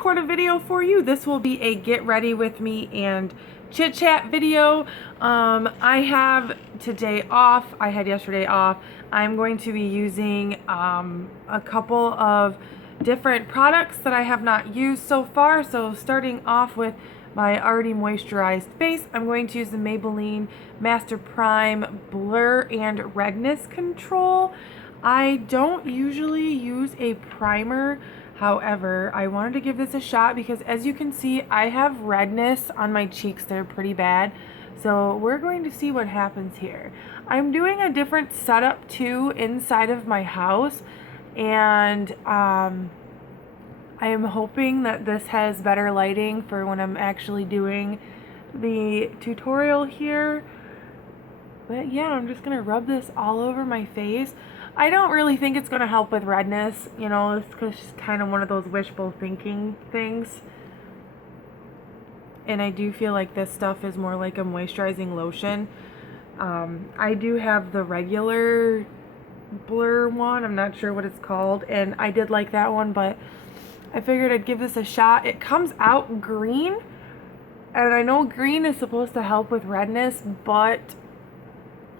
record a video for you. This will be a get ready with me and chit chat video. I have today off. I had yesterday off. I'm going to be using a couple of different products that I have not used so far. So starting off with my already moisturized face, I'm going to use the Maybelline Master Prime Blur and Redness Control. I don't usually use a primer. However, I wanted to give this a shot because as you can see, I have redness on my cheeks. They're pretty bad. So we're going to see what happens here. I'm doing a different setup too inside of my house, and I am hoping that this has better lighting for when I'm actually doing the tutorial here. But yeah, I'm just gonna rub this all over my face. I don't really think it's gonna help with redness, you know, it's just kind of one of those wishful thinking things. And I do feel like this stuff is more like a moisturizing lotion. I do have the regular Blur one, I'm not sure what it's called, and I did like that one, but I figured I'd give this a shot. It comes out green, and I know green is supposed to help with redness, but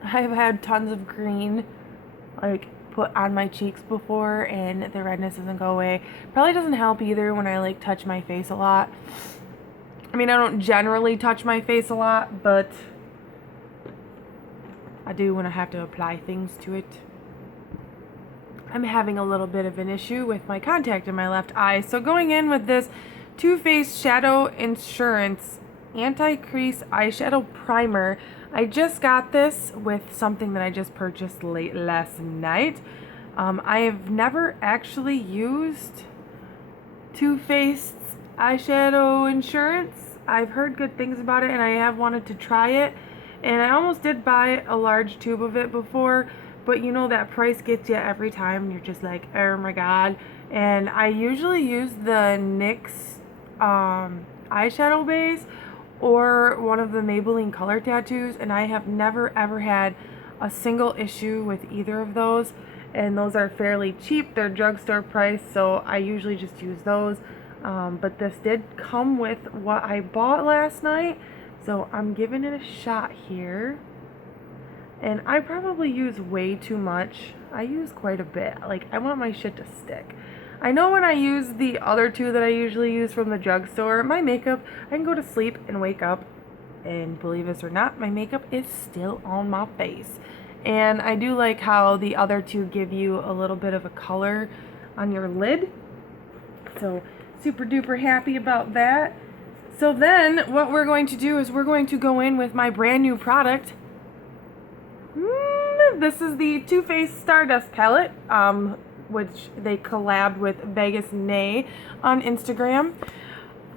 I've had tons of green like put on my cheeks before and the redness doesn't go away. Probably doesn't help either when I like touch my face a lot. I mean, I don't generally touch my face a lot, but I do when I have to apply things to it. I'm having a little bit of an issue with my contact in my left eye. So going in with this TooFaced Shadow Insurance Anti-Crease Eyeshadow Primer. I just got this with something that I just purchased late last night. I have never actually used TooFaced's Eyeshadow Insurance. I've heard good things about it and I have wanted to try it. And I almost did buy a large tube of it before, but you know that price gets you every time and you're just like, oh my god. And I usually use the NYX eyeshadow base or one of the Maybelline Color Tattoos, and I have never ever had a single issue with either of those, and those are fairly cheap. They're drugstore price, so I usually just use those. But this did come with what I bought last night, so I'm giving it a shot here. And I probably use way too much. I use quite a bit. Like, I want my shit to stick. I know when I use the other two that I usually use from the drugstore, my makeup, I can go to sleep and wake up, and believe this or not, my makeup is still on my face. And I do like how the other two give you a little bit of a color on your lid. So, super duper happy about that. So then, what we're going to do is we're going to go in with my brand new product. This is the TooFaced Stardust palette, which they collabed with Vegas Nay on Instagram.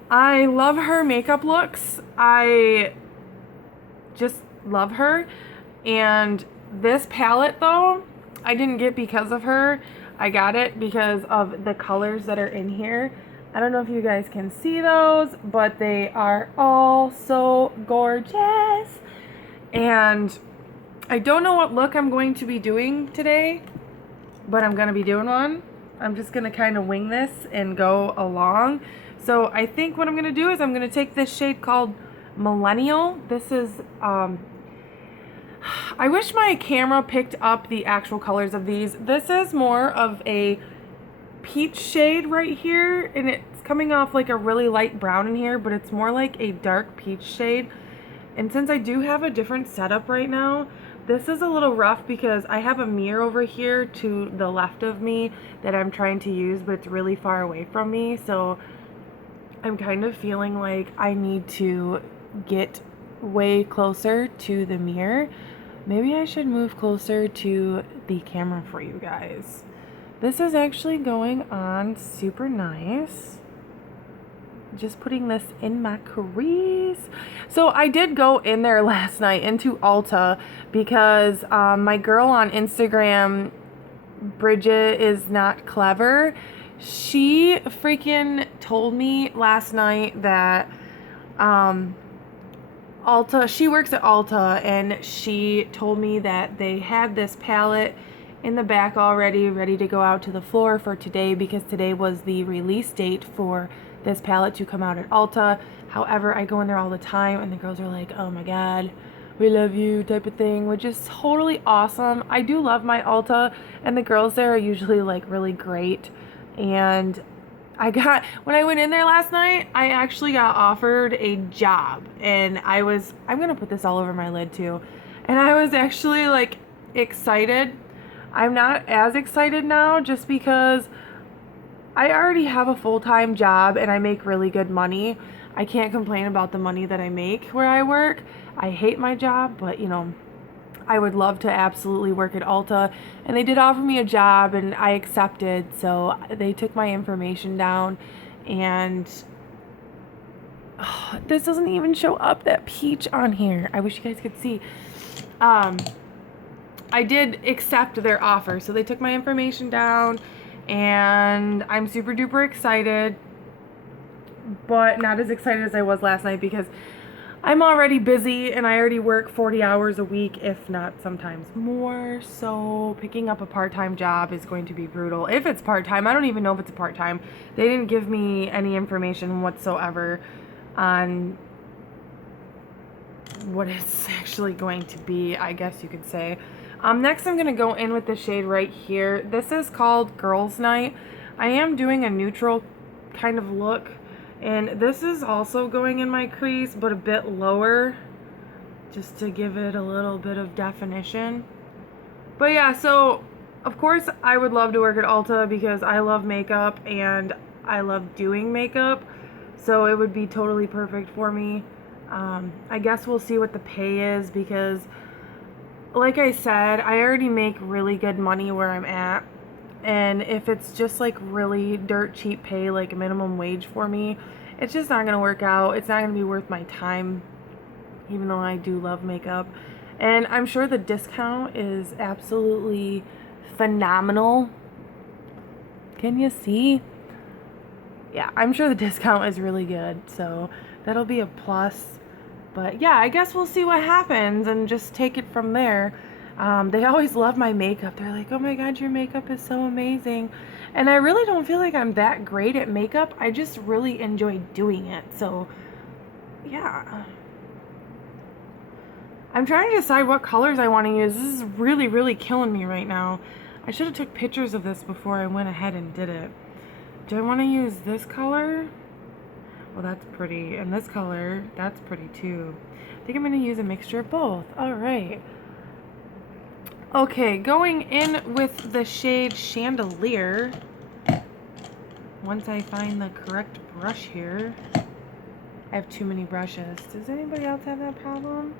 I love her makeup looks. I just love her. And this palette, though, I didn't get because of her. I got it because of the colors that are in here. I don't know if you guys can see those, but they are all so gorgeous. And I don't know what look I'm going to be doing today, but I'm going to be doing one. I'm just going to kind of wing this and go along. So I think what I'm going to do is I'm going to take this shade called Millennial. This is, I wish my camera picked up the actual colors of these. This is more of a peach shade right here, and it's coming off like a really light brown in here, but it's more like a dark peach shade. And since I do have a different setup right now, this is a little rough because I have a mirror over here to the left of me that I'm trying to use, but it's really far away from me. So I'm kind of feeling like I need to get way closer to the mirror. Maybe I should move closer to the camera for you guys. This is actually going on super nice. Just putting this in my crease. So I did go in there last night into Ulta because my girl on Instagram, Bridget is not clever. She freaking told me last night that Ulta, she works at Ulta, and she told me that they had this palette in the back already, ready to go out to the floor for today because today was the release date for this palette to come out at Ulta. However, I go in there all the time and the girls are like, oh my god, we love you type of thing, which is totally awesome. I do love my Ulta, and the girls there are usually like really great. And when I went in there last night, I actually got offered a job, and I'm gonna put this all over my lid too, and I was actually like excited. I'm not as excited now just because I already have a full-time job and I make really good money. I can't complain about the money that I make where I work. I hate my job, but you know, I would love to absolutely work at Ulta, and they did offer me a job and I accepted. So they took my information down, and this doesn't even show up, that peach on here. I wish you guys could see. I did accept their offer, so they took my information down, and I'm super duper excited, but not as excited as I was last night because I'm already busy and I already work 40 hours a week, if not sometimes more. So picking up a part-time job is going to be brutal. If it's part-time, I don't even know if it's a part-time. They didn't give me any information whatsoever on what it's actually going to be, I guess you could say. Next I'm going to go in with the shade right here. This is called Girls Night. I am doing a neutral kind of look, and this is also going in my crease, but a bit lower, just to give it a little bit of definition. But yeah, so of course I would love to work at Ulta because I love makeup and I love doing makeup, so it would be totally perfect for me. I guess we'll see what the pay is because, like I said, I already make really good money where I'm at. And if it's just like really dirt cheap pay, like minimum wage for me, it's just not going to work out. It's not going to be worth my time, even though I do love makeup. And I'm sure the discount is absolutely phenomenal. Can you see? Yeah, I'm sure the discount is really good, so that'll be a plus. But yeah, I guess we'll see what happens and just take it from there. They always love my makeup. They're like, oh my god, your makeup is so amazing. And I really don't feel like I'm that great at makeup. I just really enjoy doing it. So yeah, I'm trying to decide what colors I want to use. This is really, really killing me right now. I should have took pictures of this before I went ahead and did it. Do I want to use this color? Well, that's pretty. And this color, that's pretty too. I think I'm going to use a mixture of both. All right. Okay, going in with the shade Chandelier. Once I find the correct brush here. I have too many brushes. Does anybody else have that problem?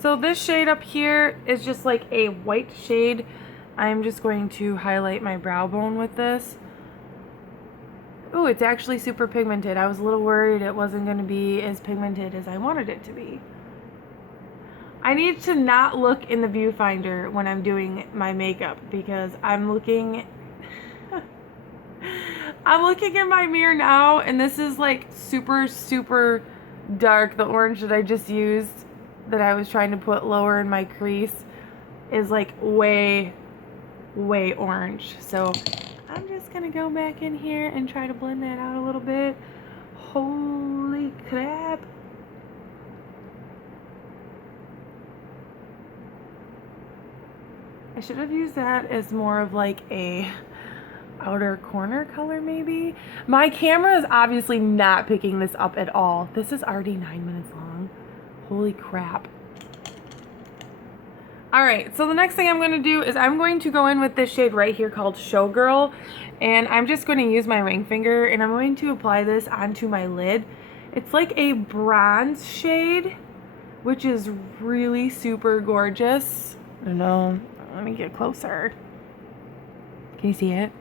So this shade up here is just like a white shade. I'm just going to highlight my brow bone with this. Ooh, it's actually super pigmented. I was a little worried it wasn't going to be as pigmented as I wanted it to be. I need to not look in the viewfinder when I'm doing my makeup because I'm looking in my mirror now, and this is like super, super dark. The orange that I just used that I was trying to put lower in my crease is like way, way orange. So I'm just gonna go back in here and try to blend that out a little bit. Holy crap. I should have used that as more of like a outer corner color maybe. My camera is obviously not picking this up at all. This is already 9 minutes long. Holy crap. Alright, so the next thing I'm going to do is I'm going to go in with this shade right here called Showgirl. And I'm just going to use my ring finger and I'm going to apply this onto my lid. It's like a bronze shade, which is really super gorgeous. I don't know. Let me get closer. Can you see it?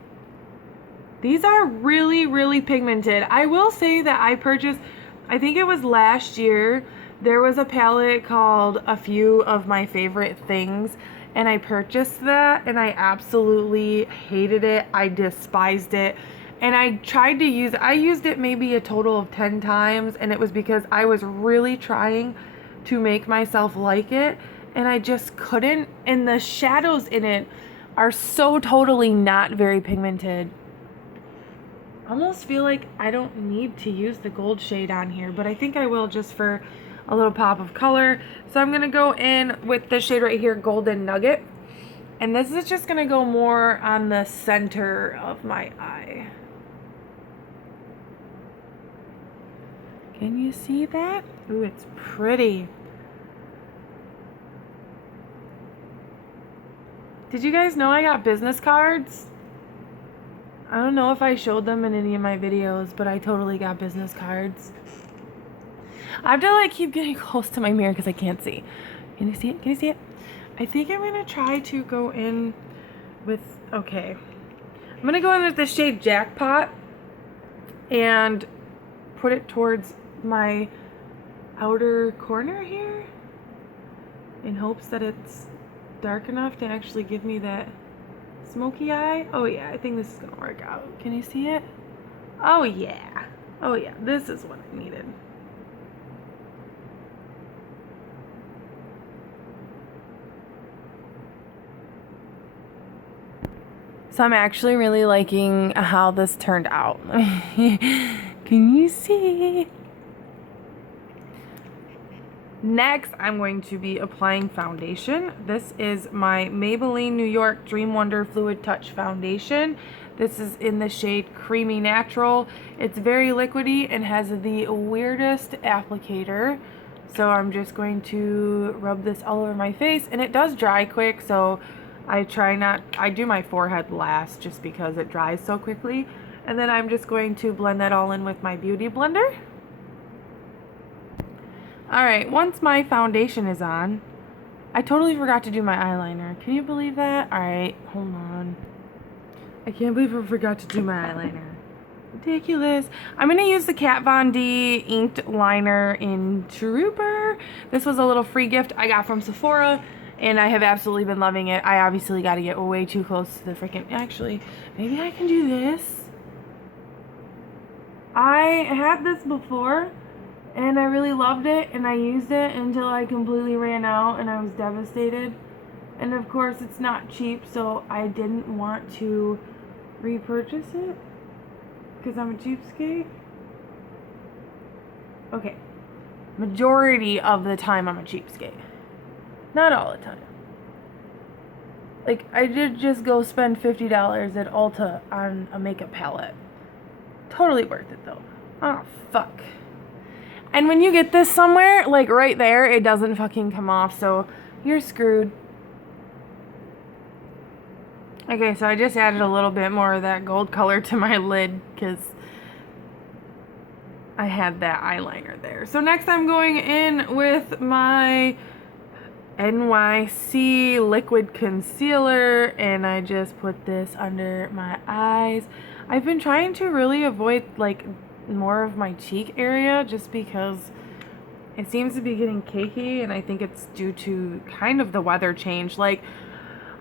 These are really, really pigmented. I will say that I purchased, I think it was last year, there was a palette called A Few of My Favorite Things, and I purchased that and I absolutely hated it. I despised it. And I tried to use, I used it maybe a total of 10 times, and it was because I was really trying to make myself like it, and I just couldn't. And the shadows in it are so totally not very pigmented. I almost feel like I don't need to use the gold shade on here, but I think I will just for a little pop of color. So I'm going to go in with this shade right here, Golden Nugget. And this is just going to go more on the center of my eye. Can you see that? Ooh, it's pretty. Did you guys know I got business cards? I don't know if I showed them in any of my videos, but I totally got business cards. I have to like keep getting close to my mirror because I can't see. Can you see it? Can you see it? I think I'm going to try to go in with, okay. I'm going to go in with the shade Jackpot and put it towards my outer corner here in hopes that it's dark enough to actually give me that smoky eye. Oh yeah, I think this is gonna work out. Can you see it? Oh yeah. Oh yeah, this is what I needed. So I'm actually really liking how this turned out. Can you see? Next, I'm going to be applying foundation. This is my Maybelline New York Dream Wonder Fluid Touch Foundation. This is in the shade Creamy Natural. It's very liquidy and has the weirdest applicator. So I'm just going to rub this all over my face, and it does dry quick, so I do my forehead last just because it dries so quickly. And then I'm just going to blend that all in with my Beauty Blender. Alright, once my foundation is on, I totally forgot to do my eyeliner. Can you believe that? Alright, hold on. I can't believe I forgot to do my eyeliner. Ridiculous. I'm going to use the Kat Von D inked liner in Trooper. This was a little free gift I got from Sephora, and I have absolutely been loving it. I obviously got to get way too close to the freaking... Actually, maybe I can do this. I had this before, and I really loved it, and I used it until I completely ran out, and I was devastated. And of course, it's not cheap, so I didn't want to repurchase it, because I'm a cheapskate. Okay. Majority of the time, I'm a cheapskate. Not all the time. Like, I did just go spend $50 at Ulta on a makeup palette. Totally worth it, though. Oh, fuck. And when you get this somewhere, like right there, it doesn't fucking come off, so you're screwed. Okay, so I just added a little bit more of that gold color to my lid because I had that eyeliner there. So next I'm going in with my NYC liquid concealer, and I just put this under my eyes. I've been trying to really avoid like more of my cheek area just because it seems to be getting cakey, and I think it's due to kind of the weather change. Like,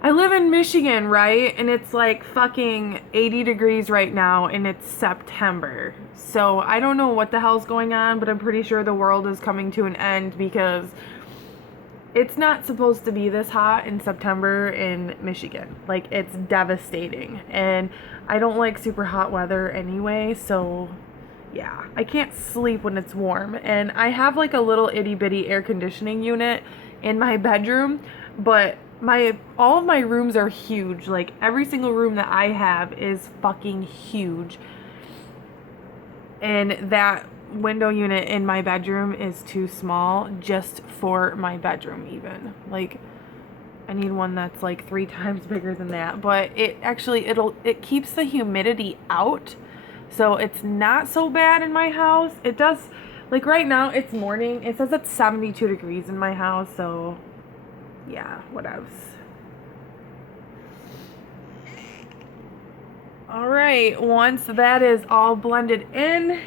I live in Michigan, right? And it's like fucking 80 degrees right now, and it's September. So I don't know what the hell's going on, but I'm pretty sure the world is coming to an end because it's not supposed to be this hot in September in Michigan. Like, it's devastating. And I don't like super hot weather anyway, so yeah, I can't sleep when it's warm. And I have like a little itty bitty air conditioning unit in my bedroom, but all of my rooms are huge. Like, every single room that I have is fucking huge. And that window unit in my bedroom is too small just for my bedroom even. Like, I need one that's like 3 times bigger than that. But it actually, it keeps the humidity out. So it's not so bad in my house. It does, like right now it's morning. It says it's 72 degrees in my house. So yeah, what else? Alright, once that is all blended in,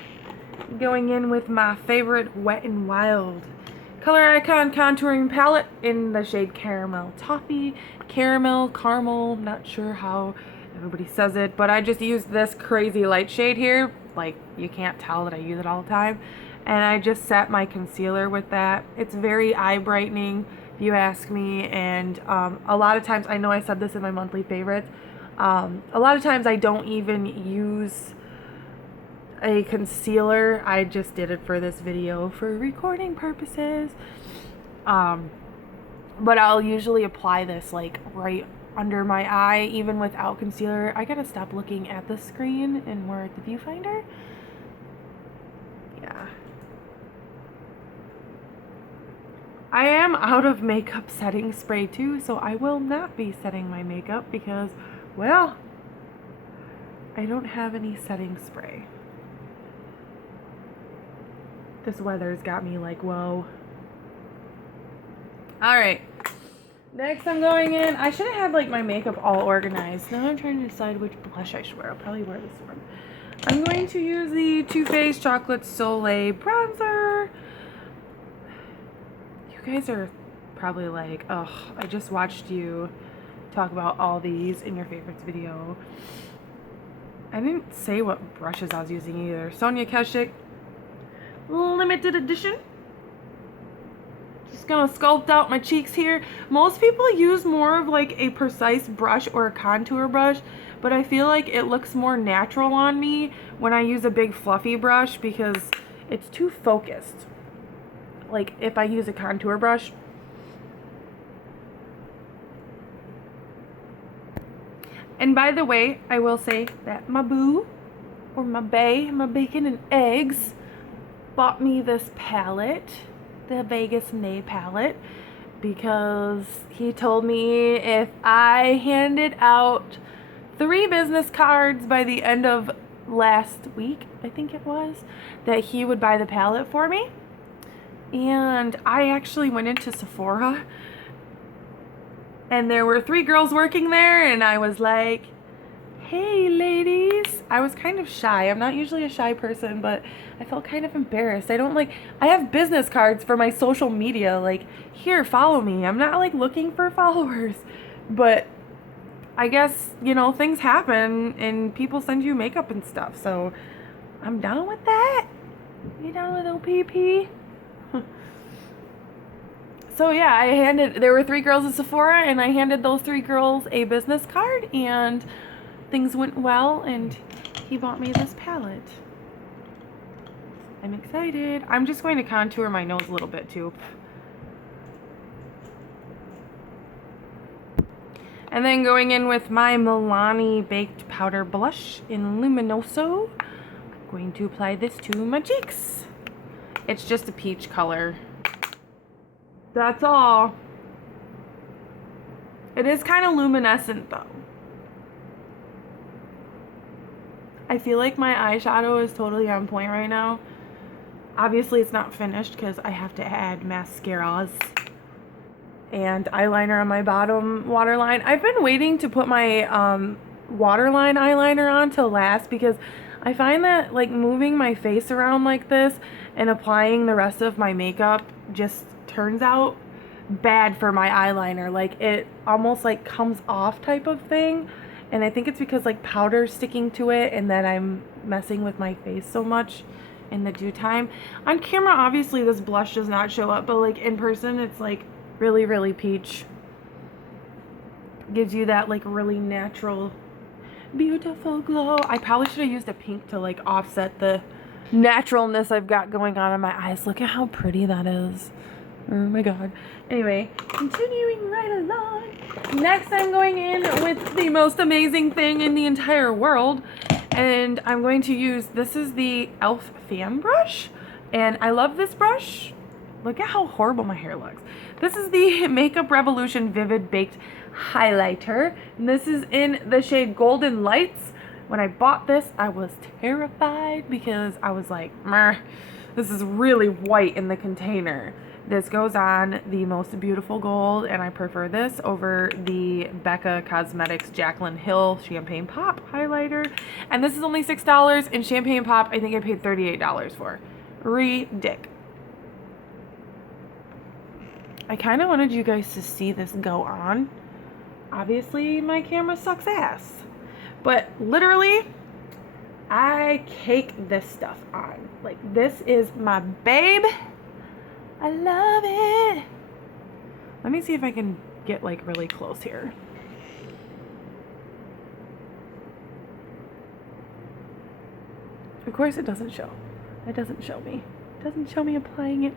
going in with my favorite Wet n Wild Color Icon contouring palette in the shade Caramel Toffee. Caramel, not sure how everybody says it, but I just used this crazy light shade here. Like, you can't tell that I use it all the time. And I just set my concealer with that. It's very eye brightening. if you ask me. And a lot of times, I know I said this in my monthly favorites, a lot of times I don't even use a concealer. I just did it for this video for recording purposes. But I'll usually apply this like right under my eye, even without concealer. I gotta stop looking at the screen and more at the viewfinder. Yeah. I am out of makeup setting spray too, so I will not be setting my makeup because, well, I don't have any setting spray. This weather's got me like, whoa. Alright. Next I'm going in. I should have had like my makeup all organized. Now I'm trying to decide which blush I should wear. I'll probably wear this one. I'm going to use the TooFaced Chocolate Soleil Bronzer. You guys are probably like, oh, I just watched you talk about all these in your favorites video. I didn't say what brushes I was using either. Sonia Kashuk limited edition. Just gonna sculpt out my cheeks here. Most people use more of like a precise brush or a contour brush, but I feel like it looks more natural on me when I use a big fluffy brush because it's too focused. Like if I use a contour brush. And by the way, I will say that my boo, or my bae, my bacon and eggs, bought me this palette, the Vegas May palette, because he told me if I handed out 3 business cards by the end of last week, I think it was, that he would buy the palette for me. And I actually went into Sephora and there were 3 girls working there, and I was like, hey ladies. I was kind of shy. I'm not usually a shy person, but I felt kind of embarrassed. I have business cards for my social media, like, here, follow me. I'm not like looking for followers, but I guess, you know, things happen and people send you makeup and stuff, so I'm down with that. You down with OPP? So yeah, there were 3 girls at Sephora, and I handed those 3 girls a business card, and things went well, and he bought me this palette. I'm excited. I'm just going to contour my nose a little bit too. And then going in with my Milani Baked Powder Blush in Luminoso. I'm going to apply this to my cheeks. It's just a peach color. That's all. It is kind of luminescent though. I feel like my eyeshadow is totally on point right now. Obviously it's not finished because I have to add mascaras and eyeliner on my bottom waterline. I've been waiting to put my waterline eyeliner on till last because I find that like moving my face around like this and applying the rest of my makeup just turns out bad for my eyeliner. Like it almost like comes off type of thing, and I think it's because like powder's sticking to it and that I'm messing with my face so much in the due time. On camera obviously this blush does not show up, but like in person it's like really, really peach. Gives you that like really natural beautiful glow. I probably should have used a pink to like offset the naturalness I've got going on in my eyes. Look at how pretty that is. Oh my god. Anyway, continuing right along. Next I'm going in with the most amazing thing in the entire world, and I'm going to use, this is the e.l.f. fan brush, and I love this brush. Look at how horrible my hair looks. This is the Makeup Revolution Vivid Baked Highlighter, and this is in the shade Golden Lights. When I bought this, I was terrified because I was like, meh, this is really white in the container. This goes on the most beautiful gold, and I prefer this over the Becca Cosmetics Jaclyn Hill Champagne Pop highlighter. And this is only $6, and Champagne Pop I think I paid $38 for. Ridic. I kind of wanted you guys to see this go on. Obviously my camera sucks ass, but literally I cake this stuff on. Like, this is my babe. I love it. Let me see if I can get like really close here. Of course it doesn't show. It doesn't show me. It doesn't show me applying it.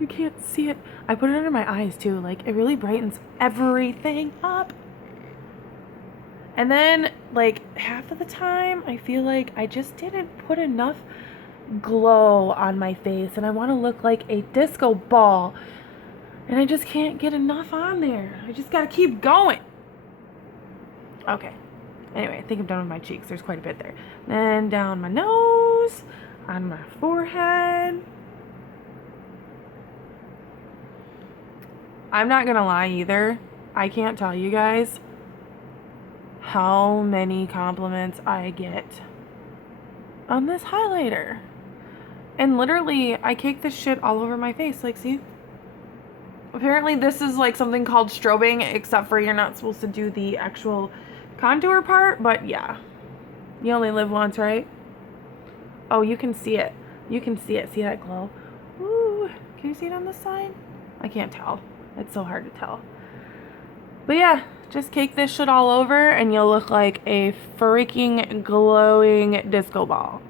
You can't see it. I put it under my eyes too. Like, it really brightens everything up. And then, like, half of the time, I feel like I just didn't put enough glow on my face. And I want to look like a disco ball. And I just can't get enough on there. I just got to keep going. Okay. Anyway, I think I'm done with my cheeks. There's quite a bit there. Then down my nose, on my forehead. I'm not gonna lie either. I can't tell you guys how many compliments I get on this highlighter. And literally, I cake this shit all over my face. Like, see? Apparently, this is like something called strobing, except for you're not supposed to do the actual contour part, but yeah. You only live once, right? Oh, you can see it. You can see it. See that glow? Ooh. Can you see it on this side? I can't tell. It's so hard to tell. But yeah, just cake this shit all over and you'll look like a freaking glowing disco ball.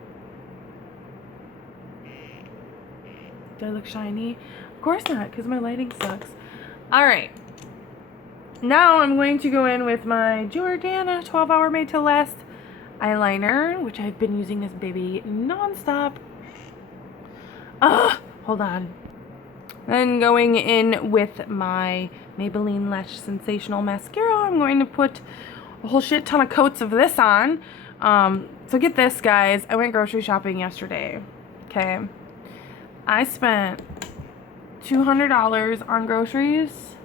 Do I look shiny? Of course not, because my lighting sucks. Alright. Now I'm going to go in with my Jordana 12-hour Made to Last eyeliner, which I've been using this baby non-stop. Hold on. Then going in with my Maybelline Lash Sensational Mascara, I'm going to put a whole shit ton of coats of this on. So get this, guys. I went grocery shopping yesterday. Okay. I spent $200 on groceries.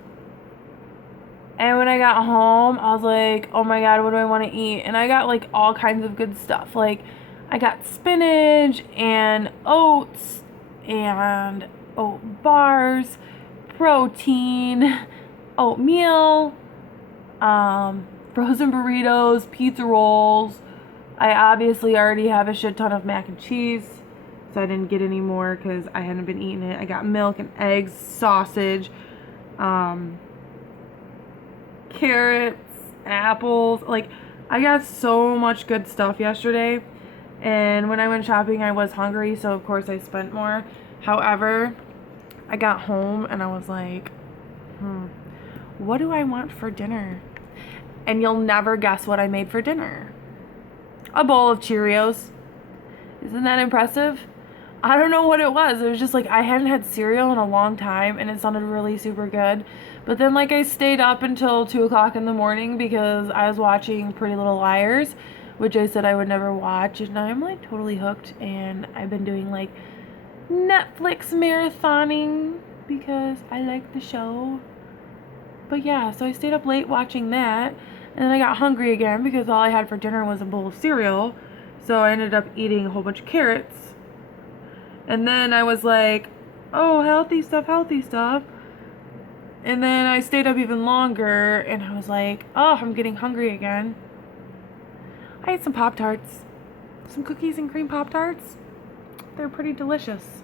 And when I got home, I was like, oh my god, what do I want to eat? And I got like all kinds of good stuff. Like, I got spinach and oats and oat bars, protein, oatmeal, frozen burritos, pizza rolls. I obviously already have a shit ton of mac and cheese, so I didn't get any more because I hadn't been eating it. I got milk and eggs, sausage, carrots, apples. Like, I got so much good stuff yesterday, and when I went shopping I was hungry, so of course I spent more. However, I got home and I was like, what do I want for dinner? And you'll never guess what I made for dinner. A bowl of Cheerios. Isn't that impressive? I don't know what it was. It was just like I hadn't had cereal in a long time and it sounded really super good. But then like I stayed up until 2 o'clock in the morning because I was watching Pretty Little Liars, which I said I would never watch, and now I'm like totally hooked, and I've been doing like Netflix marathoning because I like the show. But yeah, so I stayed up late watching that, and then I got hungry again because all I had for dinner was a bowl of cereal. So I ended up eating a whole bunch of carrots. And then I was like, oh, healthy stuff, healthy stuff. And then I stayed up even longer, and I was like, oh, I'm getting hungry again. I ate some Pop-Tarts. Some cookies and cream Pop-Tarts. They're pretty delicious.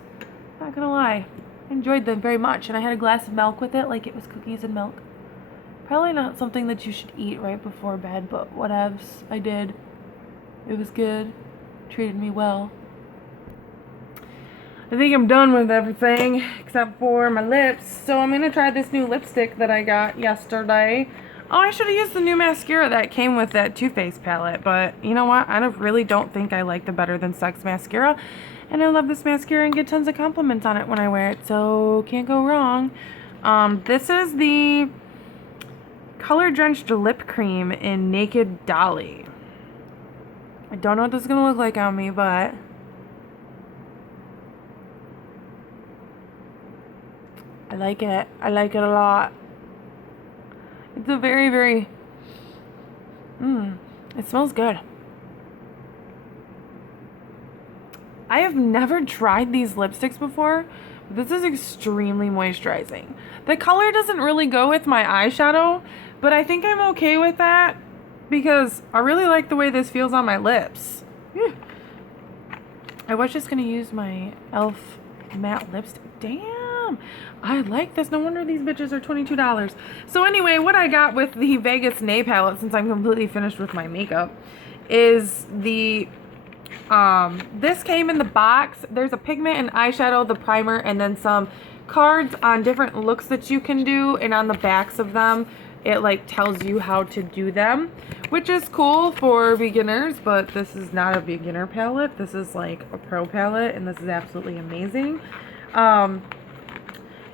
Not gonna lie. I enjoyed them very much, and I had a glass of milk with it, like it was cookies and milk. Probably not something that you should eat right before bed, but whatevs. I did. It was good. Treated me well. I think I'm done with everything except for my lips. So I'm going to try this new lipstick that I got yesterday. Oh, I should have used the new mascara that came with that TooFaced palette. But you know what? I really don't think I like the Better Than Sex mascara. And I love this mascara and get tons of compliments on it when I wear it. So can't go wrong. This is the Color Drenched Lip Cream in Naked Dolly. I don't know what this is going to look like on me, but I like it. I like it a lot. It's a very, very... it smells good. I have never tried these lipsticks before. But this is extremely moisturizing. The color doesn't really go with my eyeshadow, but I think I'm okay with that because I really like the way this feels on my lips. I was just going to use my e.l.f. matte lipstick. Damn! damn, I like this. No wonder these bitches are $22. So anyway, what I got with the Vegas Nay palette, since I'm completely finished with my makeup, is the this came in the box. There's a pigment and eyeshadow, the primer, and then some cards on different looks that you can do, and on the backs of them it like tells you how to do them, which is cool for beginners, but this is not a beginner palette. This is like a pro palette, and this is absolutely amazing.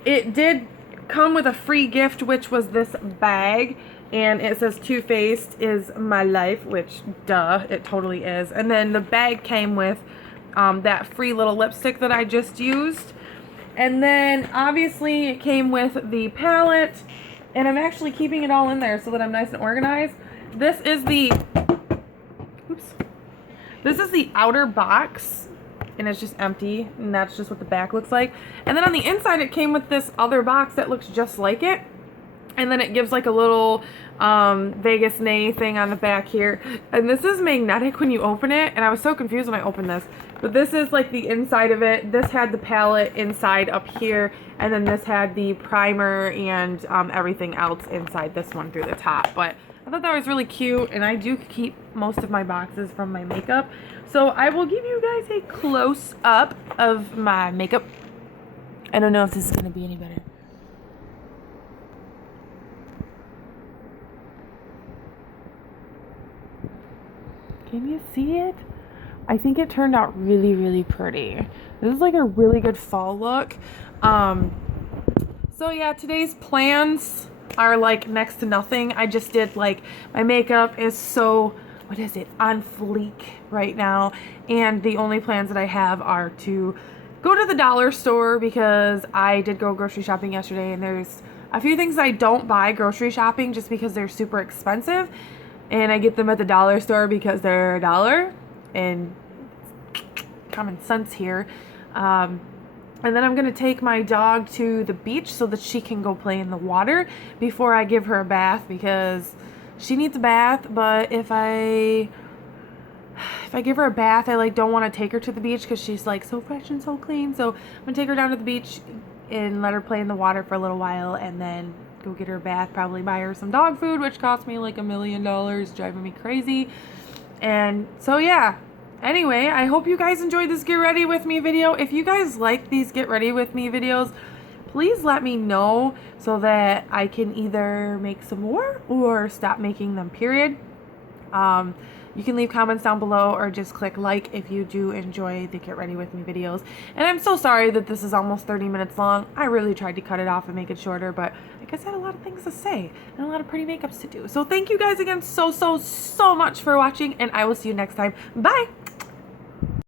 It did come with a free gift, which was this bag, and it says TooFaced is my life, which duh, it totally is. And then the bag came with that free little lipstick that I just used, and then obviously it came with the palette, and I'm actually keeping it all in there so that I'm nice and organized. This is the this is the outer box, and it's just empty, and that's just what the back looks like. And then on the inside it came with this other box that looks just like it, and then it gives like a little Vegas Nay thing on the back here, and this is magnetic when you open it, and I was so confused when I opened this, but this is like the inside of it. This had the palette inside up here, and then this had the primer and everything else inside this one through the top. But I thought that was really cute, and I do keep most of my boxes from my makeup, so I will give you guys a close-up of my makeup. I don't know if this is going to be any better. Can you see it? I think it turned out really, really pretty. This is like a really good fall look. So yeah, today's plans are like next to nothing. I just did like, my makeup is so, what is it, on fleek right now. And the only plans that I have are to go to the dollar store, because I did go grocery shopping yesterday, and there's a few things I don't buy grocery shopping just because they're super expensive. And I get them at the dollar store because they're $1, and common sense here. And then I'm going to take my dog to the beach so that she can go play in the water before I give her a bath, because she needs a bath. But if I give her a bath, I like don't want to take her to the beach because she's like so fresh and so clean. So I'm going to take her down to the beach and let her play in the water for a little while, and then go get her a bath, probably buy her some dog food, which cost me like $1 million, driving me crazy. And so yeah, anyway, I hope you guys enjoyed this get ready with me video. If you guys like these get ready with me videos, please let me know so that I can either make some more or stop making them, period. You can leave comments down below, or just click like if you do enjoy the get ready with me videos. And I'm so sorry that this is almost 30 minutes long. I really tried to cut it off and make it shorter, but I guess I had a lot of things to say and a lot of pretty makeups to do. So thank you guys again so much for watching, and I will see you next time. Bye!